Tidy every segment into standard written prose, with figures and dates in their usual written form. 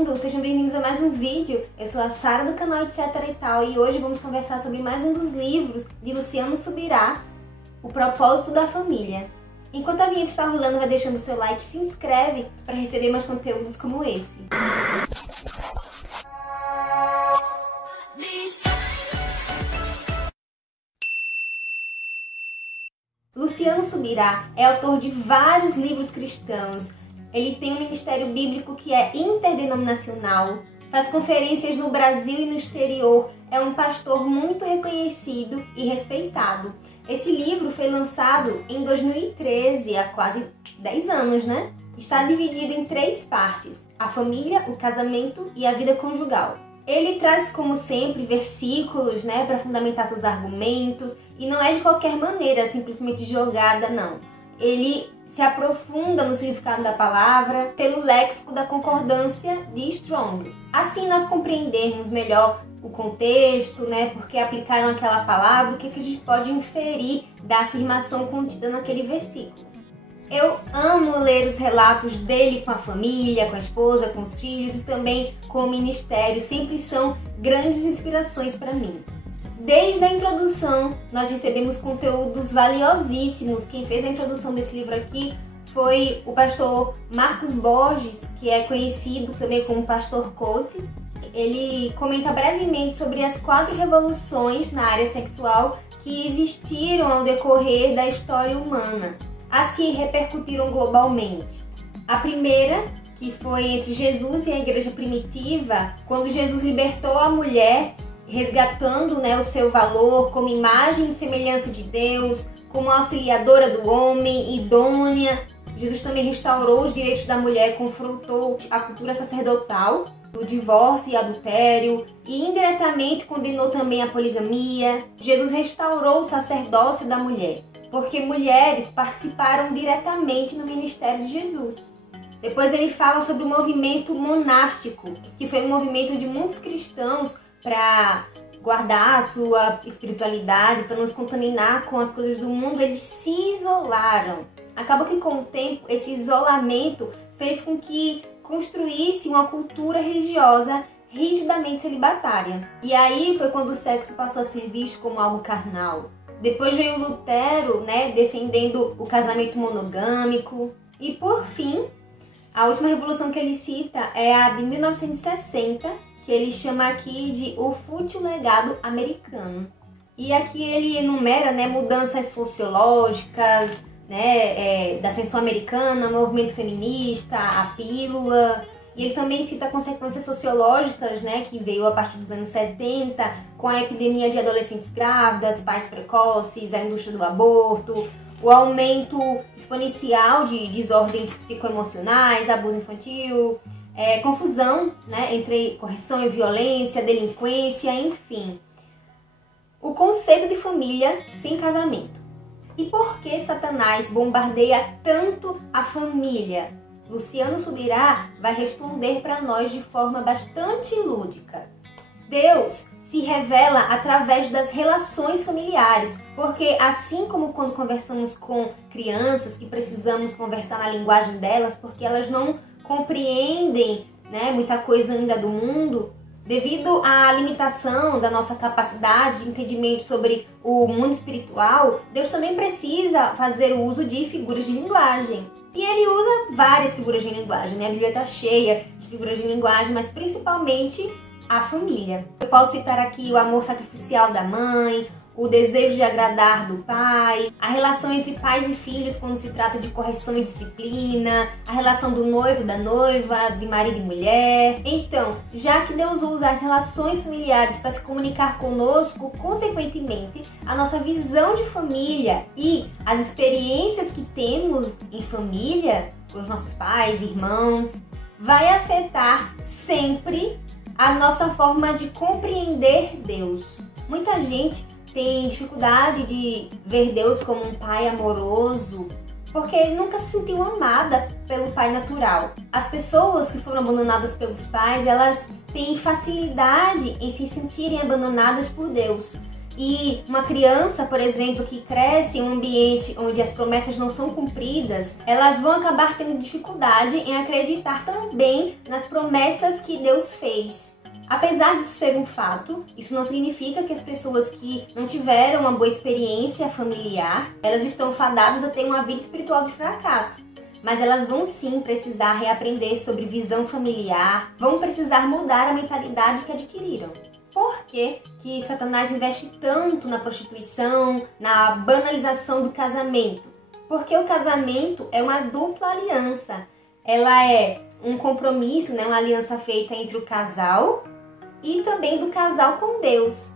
mundo, sejam bem-vindos a mais um vídeo. Eu sou a Sara do canal Etc e Tal e hoje vamos conversar sobre mais um dos livros de Luciano Subirá, O Propósito da Família. Enquanto a vinheta está rolando, vai deixando seu like e se inscreve para receber mais conteúdos como esse. Luciano Subirá é autor de vários livros cristãos. Ele tem um ministério bíblico que é interdenominacional, faz conferências no Brasil e no exterior, é um pastor muito reconhecido e respeitado. Esse livro foi lançado em 2013, há quase 10 anos, né? Está dividido em 3 partes: a família, o casamento e a vida conjugal. Ele traz, como sempre, versículos, né, para fundamentar seus argumentos, e não é de qualquer maneira, simplesmente jogada, não. Ele se aprofunda no significado da palavra pelo léxico da concordância de Strong. Assim nós compreendermos melhor o contexto, né, porque aplicaram aquela palavra, o que a gente pode inferir da afirmação contida naquele versículo. Eu amo ler os relatos dele com a família, com a esposa, com os filhos e também com o ministério. Sempre são grandes inspirações para mim. Desde a introdução, nós recebemos conteúdos valiosíssimos. Quem fez a introdução desse livro aqui foi o pastor Marcos Borges, que é conhecido também como Pastor Coach. Ele comenta brevemente sobre as 4 revoluções na área sexual que existiram ao decorrer da história humana, as que repercutiram globalmente. A primeira, que foi entre Jesus e a igreja primitiva, quando Jesus libertou a mulher, resgatando, né, o seu valor como imagem e semelhança de Deus, como auxiliadora do homem, idônea. Jesus também restaurou os direitos da mulher, confrontou a cultura sacerdotal do divórcio e adultério e indiretamente condenou também a poligamia. Jesus restaurou o sacerdócio da mulher, porque mulheres participaram diretamente no ministério de Jesus. Depois ele fala sobre o movimento monástico, que foi um movimento de muitos cristãos para guardar a sua espiritualidade, para não se contaminar com as coisas do mundo. Eles se isolaram. Acabou que com o tempo esse isolamento fez com que construísse uma cultura religiosa rigidamente celibatária. E aí foi quando o sexo passou a ser visto como algo carnal. Depois veio Lutero, né, defendendo o casamento monogâmico. E por fim, a última revolução que ele cita é a de 1960, que ele chama aqui de o fútil legado americano. E aqui ele enumera, né, mudanças sociológicas, né, da ascensão americana, o movimento feminista, a pílula. E ele também cita consequências sociológicas, né, que veio a partir dos anos 70, com a epidemia de adolescentes grávidas, pais precoces, a indústria do aborto, o aumento exponencial de desordens psicoemocionais, abuso infantil, confusão, né, entre correção e violência, delinquência, enfim. O conceito de família sem casamento. E por que Satanás bombardeia tanto a família? Luciano Subirá vai responder para nós de forma bastante lúdica. Deus se revela através das relações familiares, porque assim como quando conversamos com crianças que precisamos conversar na linguagem delas, porque elas não compreendem, né, muita coisa ainda do mundo, devido à limitação da nossa capacidade de entendimento sobre o mundo espiritual, Deus também precisa fazer o uso de figuras de linguagem. E ele usa várias figuras de linguagem, né? A Bíblia está cheia de figuras de linguagem, mas principalmente a família. Eu posso citar aqui o amor sacrificial da mãe, o desejo de agradar do pai, a relação entre pais e filhos quando se trata de correção e disciplina, a relação do noivo e da noiva, de marido e mulher. Então, já que Deus usa as relações familiares para se comunicar conosco, consequentemente, a nossa visão de família e as experiências que temos em família, com os nossos pais, irmãos, vai afetar sempre a nossa forma de compreender Deus. Muita gente tem dificuldade de ver Deus como um pai amoroso, porque nunca se sentiu amada pelo pai natural. As pessoas que foram abandonadas pelos pais, elas têm facilidade em se sentirem abandonadas por Deus. E uma criança, por exemplo, que cresce em um ambiente onde as promessas não são cumpridas, elas vão acabar tendo dificuldade em acreditar também nas promessas que Deus fez. Apesar disso ser um fato, isso não significa que as pessoas que não tiveram uma boa experiência familiar, elas estão fadadas a ter uma vida espiritual de fracasso. Mas elas vão sim precisar reaprender sobre visão familiar, vão precisar mudar a mentalidade que adquiriram. Por que que Satanás investe tanto na prostituição, na banalização do casamento? Porque o casamento é uma dupla aliança. Ela é um compromisso, né, uma aliança feita entre o casal e também do casal com Deus.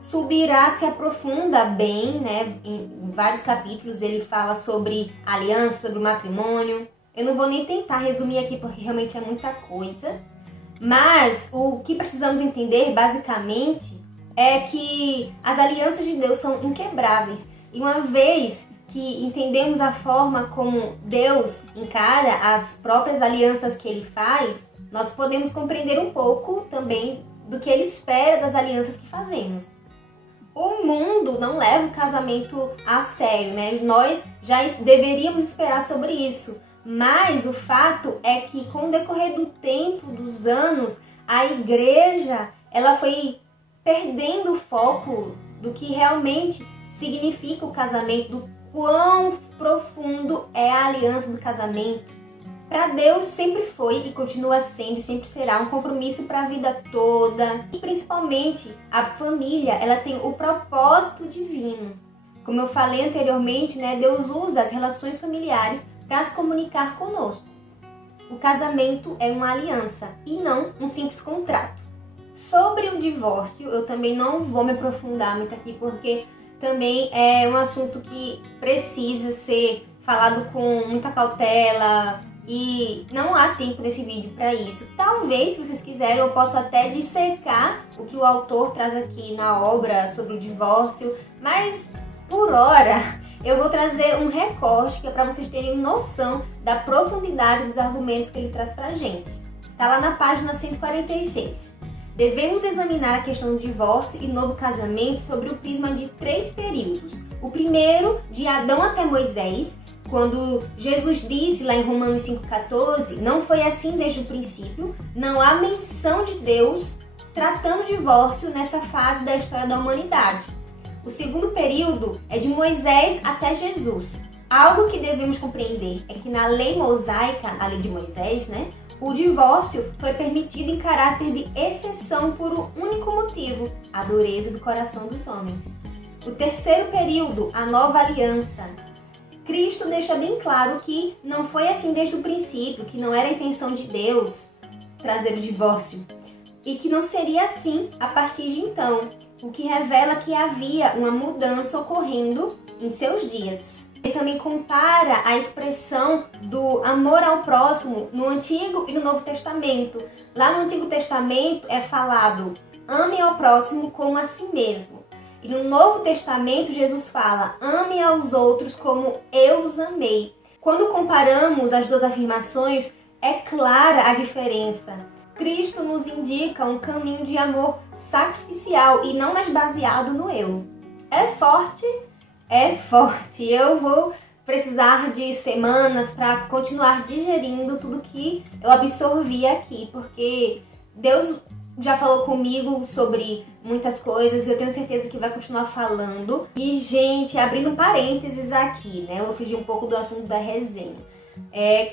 Subirá se aprofunda bem, né? Em vários capítulos ele fala sobre aliança, sobre o matrimônio. Eu não vou nem tentar resumir aqui porque realmente é muita coisa. Mas o que precisamos entender basicamente é que as alianças de Deus são inquebráveis. E uma vez que entendemos a forma como Deus encara as próprias alianças que Ele faz, nós podemos compreender um pouco também do que Ele espera das alianças que fazemos. O mundo não leva o casamento a sério, né? Nós já deveríamos esperar sobre isso. Mas o fato é que com o decorrer do tempo, dos anos, a igreja ela foi perdendo o foco do que realmente significa o casamento, do quão profundo é a aliança do casamento. Para Deus sempre foi e continua sendo e sempre será um compromisso para a vida toda. E principalmente a família, ela tem o propósito divino. Como eu falei anteriormente, né, Deus usa as relações familiares para se comunicar conosco. O casamento é uma aliança e não um simples contrato. Sobre o divórcio, eu também não vou me aprofundar muito aqui porque também é um assunto que precisa ser falado com muita cautela e não há tempo nesse vídeo para isso. Talvez, se vocês quiserem, eu posso até dissecar o que o autor traz aqui na obra sobre o divórcio, mas por hora eu vou trazer um recorte que é para vocês terem noção da profundidade dos argumentos que ele traz pra gente. Tá lá na página 146. Devemos examinar a questão do divórcio e novo casamento sobre o prisma de 3 períodos. O primeiro, de Adão até Moisés, quando Jesus disse lá em Romanos 5,14, não foi assim desde o princípio, não há menção de Deus tratando o divórcio nessa fase da história da humanidade. O segundo período é de Moisés até Jesus. Algo que devemos compreender é que na lei mosaica, a lei de Moisés, né, o divórcio foi permitido em caráter de exceção por um único motivo, a dureza do coração dos homens. O terceiro período, a nova aliança. Cristo deixa bem claro que não foi assim desde o princípio, que não era a intenção de Deus trazer o divórcio e que não seria assim a partir de então, o que revela que havia uma mudança ocorrendo em seus dias. Ele também compara a expressão do amor ao próximo no Antigo e no Novo Testamento. Lá no Antigo Testamento é falado, ame ao próximo como a si mesmo. E no Novo Testamento, Jesus fala, ame aos outros como eu os amei. Quando comparamos as duas afirmações, é clara a diferença. Cristo nos indica um caminho de amor sacrificial e não mais baseado no eu. É forte? É forte. Eu vou precisar de semanas para continuar digerindo tudo que eu absorvi aqui, porque Deus já falou comigo sobre muitas coisas, eu tenho certeza que vai continuar falando. E, gente, abrindo um parênteses aqui, né? Eu vou fugir um pouco do assunto da resenha.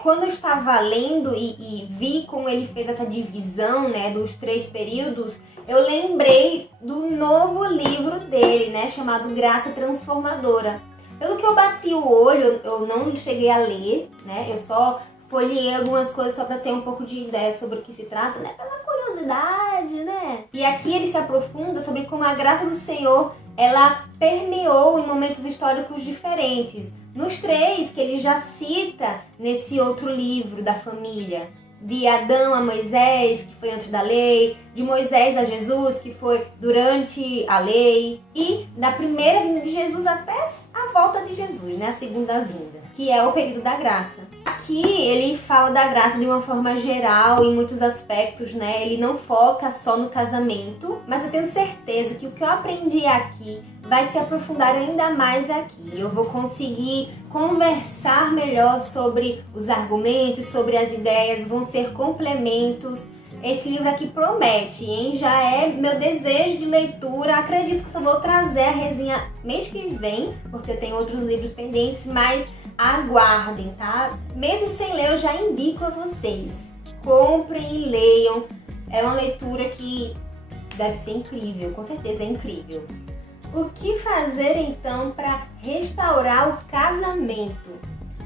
Quando eu estava lendo e vi como ele fez essa divisão, né, dos 3 períodos, eu lembrei do novo livro dele, né, chamado Graça Transformadora. Pelo que eu bati o olho, eu não cheguei a ler, né, eu só folheei algumas coisas só para ter um pouco de ideia sobre o que se trata, né, pela curiosidade, né. E aqui ele se aprofunda sobre como a graça do Senhor, ela permeou em momentos históricos diferentes. Nos 3 que ele já cita nesse outro livro da família. De Adão a Moisés, que foi antes da lei. De Moisés a Jesus, que foi durante a lei. E da primeira vinda de Jesus até a volta de Jesus, né? A segunda vinda, que é o período da graça. Aqui ele fala da graça de uma forma geral, em muitos aspectos, né? Ele não foca só no casamento, mas eu tenho certeza que o que eu aprendi aqui vai se aprofundar ainda mais aqui. Eu vou conseguir conversar melhor sobre os argumentos, sobre as ideias, vão ser complementos. Esse livro aqui promete, hein? Já é meu desejo de leitura. Acredito que só vou trazer a resenha mês que vem, porque eu tenho outros livros pendentes, mas aguardem, tá? Mesmo sem ler, eu já indico a vocês. Comprem e leiam. É uma leitura que deve ser incrível, com certeza é incrível. O que fazer então para restaurar o casamento?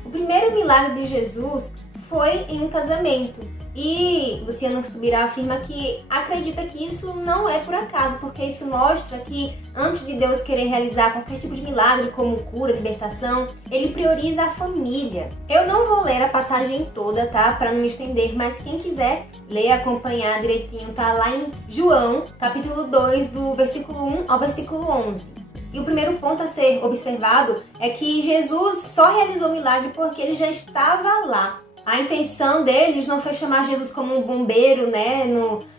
O primeiro milagre de Jesus foi em um casamento. E Luciano Subirá afirma que acredita que isso não é por acaso, porque isso mostra que antes de Deus querer realizar qualquer tipo de milagre, como cura, libertação, ele prioriza a família. Eu não vou ler a passagem toda, tá? Para não me estender, mas quem quiser ler, acompanhar direitinho, tá lá em João, capítulo 2, do versículo 1 ao versículo 11. E o primeiro ponto a ser observado é que Jesus só realizou o milagre porque ele já estava lá. A intenção deles não foi chamar Jesus como um bombeiro, né,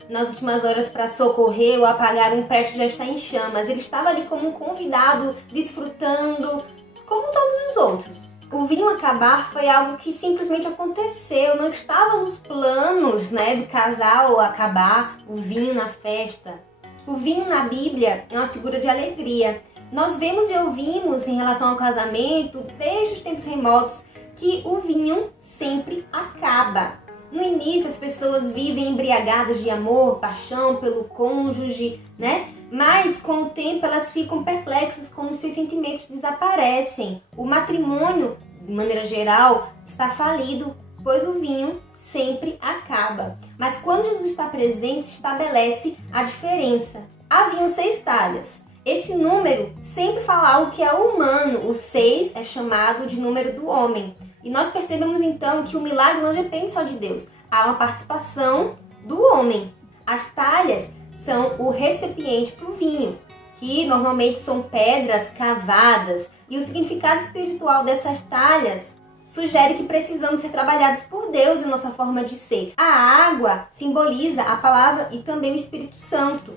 nas últimas horas para socorrer ou apagar um prédio que já está em chamas. Ele estava ali como um convidado, desfrutando, como todos os outros. O vinho acabar foi algo que simplesmente aconteceu, não estava nos planos, né, do casal acabar o vinho na festa. O vinho na Bíblia é uma figura de alegria. Nós vemos e ouvimos em relação ao casamento, desde os tempos remotos, que o vinho sempre acaba. No início as pessoas vivem embriagadas de amor, paixão pelo cônjuge, né? Mas com o tempo elas ficam perplexas, como seus sentimentos desaparecem. O matrimônio, de maneira geral, está falido, pois o vinho sempre acaba. Mas quando Jesus está presente, se estabelece a diferença. Haviam 6 talhas. Esse número sempre fala algo que é humano. O 6 é chamado de número do homem. E nós percebemos então que o milagre não depende só de Deus. Há uma participação do homem. As talhas são o recipiente para o vinho, que normalmente são pedras cavadas. E o significado espiritual dessas talhas sugere que precisamos ser trabalhados por Deus em nossa forma de ser. A água simboliza a palavra e também o Espírito Santo.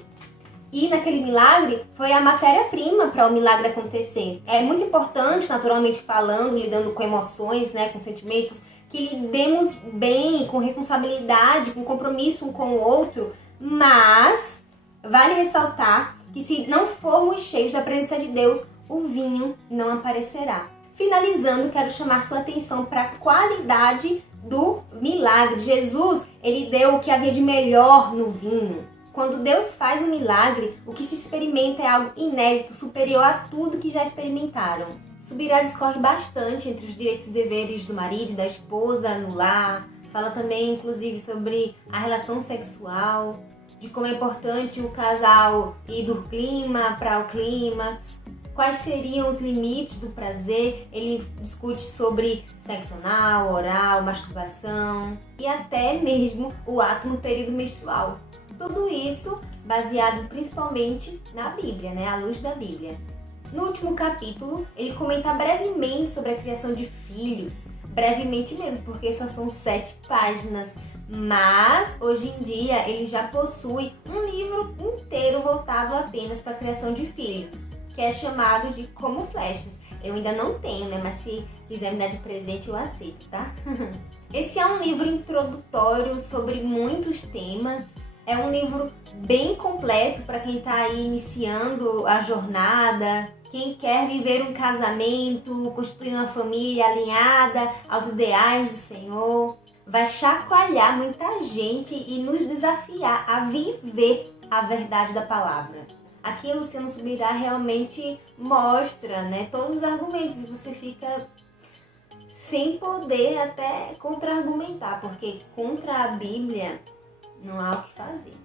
E naquele milagre foi a matéria-prima para o milagre acontecer. É muito importante, naturalmente falando, lidando com emoções, né, com sentimentos, que lidemos bem, com responsabilidade, com compromisso um com o outro, mas vale ressaltar que se não formos cheios da presença de Deus, o vinho não aparecerá. Finalizando, quero chamar sua atenção para a qualidade do milagre. Jesus, ele deu o que havia de melhor no vinho. Quando Deus faz um milagre, o que se experimenta é algo inédito, superior a tudo que já experimentaram. Subirá discorre bastante entre os direitos e deveres do marido e da esposa no lar. Fala também, inclusive, sobre a relação sexual, de como é importante o casal ir do clima para o clímax, quais seriam os limites do prazer. Ele discute sobre sexo anal, oral, masturbação e até mesmo o ato no período menstrual. Tudo isso baseado principalmente na Bíblia, né? À luz da Bíblia. No último capítulo, ele comenta brevemente sobre a criação de filhos. Brevemente mesmo, porque só são 7 páginas. Mas, hoje em dia, ele já possui um livro inteiro voltado apenas para a criação de filhos, que é chamado de Como Flechas. Eu ainda não tenho, né? Mas se quiser me dar de presente, eu aceito, tá? Esse é um livro introdutório sobre muitos temas. É um livro bem completo para quem está aí iniciando a jornada, quem quer viver um casamento, construir uma família alinhada aos ideais do Senhor. Vai chacoalhar muita gente e nos desafiar a viver a verdade da palavra. Aqui o Luciano Subirá realmente mostra, né, todos os argumentos e você fica sem poder até contra-argumentar, porque contra a Bíblia não há o que fazer.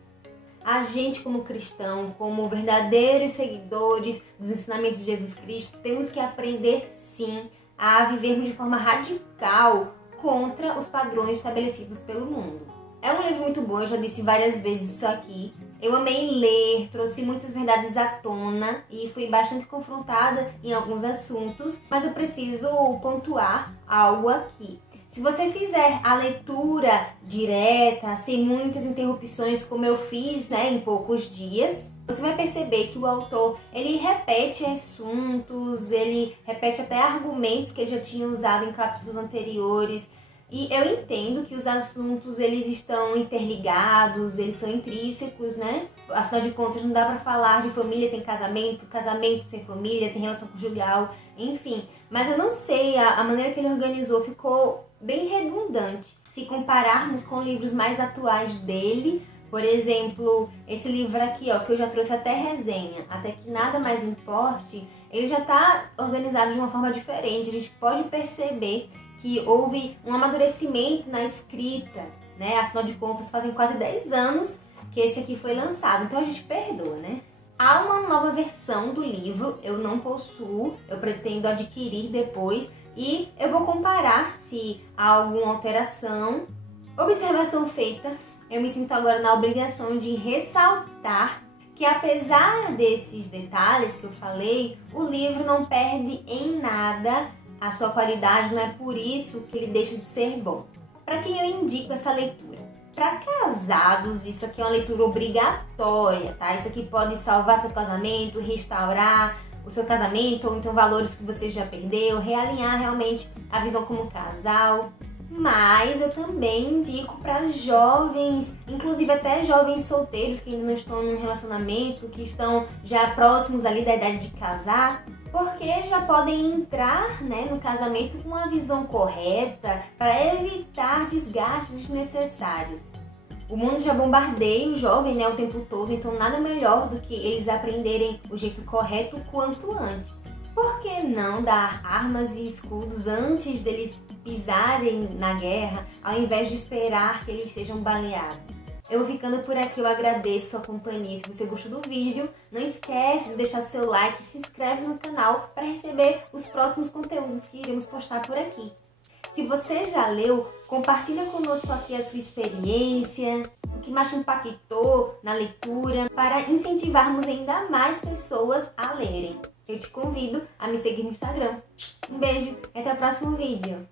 A gente, como cristão, como verdadeiros seguidores dos ensinamentos de Jesus Cristo, temos que aprender sim a vivermos de forma radical contra os padrões estabelecidos pelo mundo. É um livro muito bom, eu já disse várias vezes isso aqui. Eu amei ler, trouxe muitas verdades à tona e fui bastante confrontada em alguns assuntos, mas eu preciso pontuar algo aqui. Se você fizer a leitura direta, sem muitas interrupções, como eu fiz, em poucos dias, você vai perceber que o autor, ele repete assuntos, ele repete até argumentos que ele já tinha usado em capítulos anteriores. E eu entendo que os assuntos, eles estão interligados, eles são intrínsecos, né? Afinal de contas, não dá pra falar de família sem casamento, casamento sem família, sem relação conjugal, enfim. Mas eu não sei, a maneira que ele organizou ficou bem redundante. Se compararmos com livros mais atuais dele, por exemplo, esse livro aqui, ó, que eu já trouxe até resenha, Até que Nada Mais Importe, ele já tá organizado de uma forma diferente. A gente pode perceber que houve um amadurecimento na escrita, né? Afinal de contas, fazem quase 10 anos que esse aqui foi lançado, então a gente perdoa, né? Há uma nova versão do livro, eu não possuo, eu pretendo adquirir depois e eu vou comparar se há alguma alteração. Observação feita, eu me sinto agora na obrigação de ressaltar que apesar desses detalhes que eu falei, o livro não perde em nada a sua qualidade, não é por isso que ele deixa de ser bom. Para quem eu indico essa leitura? Para casados, isso aqui é uma leitura obrigatória, tá? Isso aqui pode salvar seu casamento, restaurar o seu casamento, ou então valores que você já perdeu, realinhar realmente a visão como casal. Mas eu também indico para jovens, inclusive até jovens solteiros que ainda não estão em um relacionamento, que estão já próximos ali da idade de casar, porque já podem entrar, no casamento com uma visão correta para evitar desgastes desnecessários. O mundo já bombardeia o jovem, o tempo todo, então nada melhor do que eles aprenderem o jeito correto quanto antes. Por que não dar armas e escudos antes deles pisarem na guerra, ao invés de esperar que eles sejam baleados? Eu vou ficando por aqui, eu agradeço a companhia. Se você gostou do vídeo, não esquece de deixar seu like e se inscreve no canal para receber os próximos conteúdos que iremos postar por aqui. Se você já leu, compartilha conosco aqui a sua experiência, o que mais te impactou na leitura, para incentivarmos ainda mais pessoas a lerem. Eu te convido a me seguir no Instagram. Um beijo e até o próximo vídeo.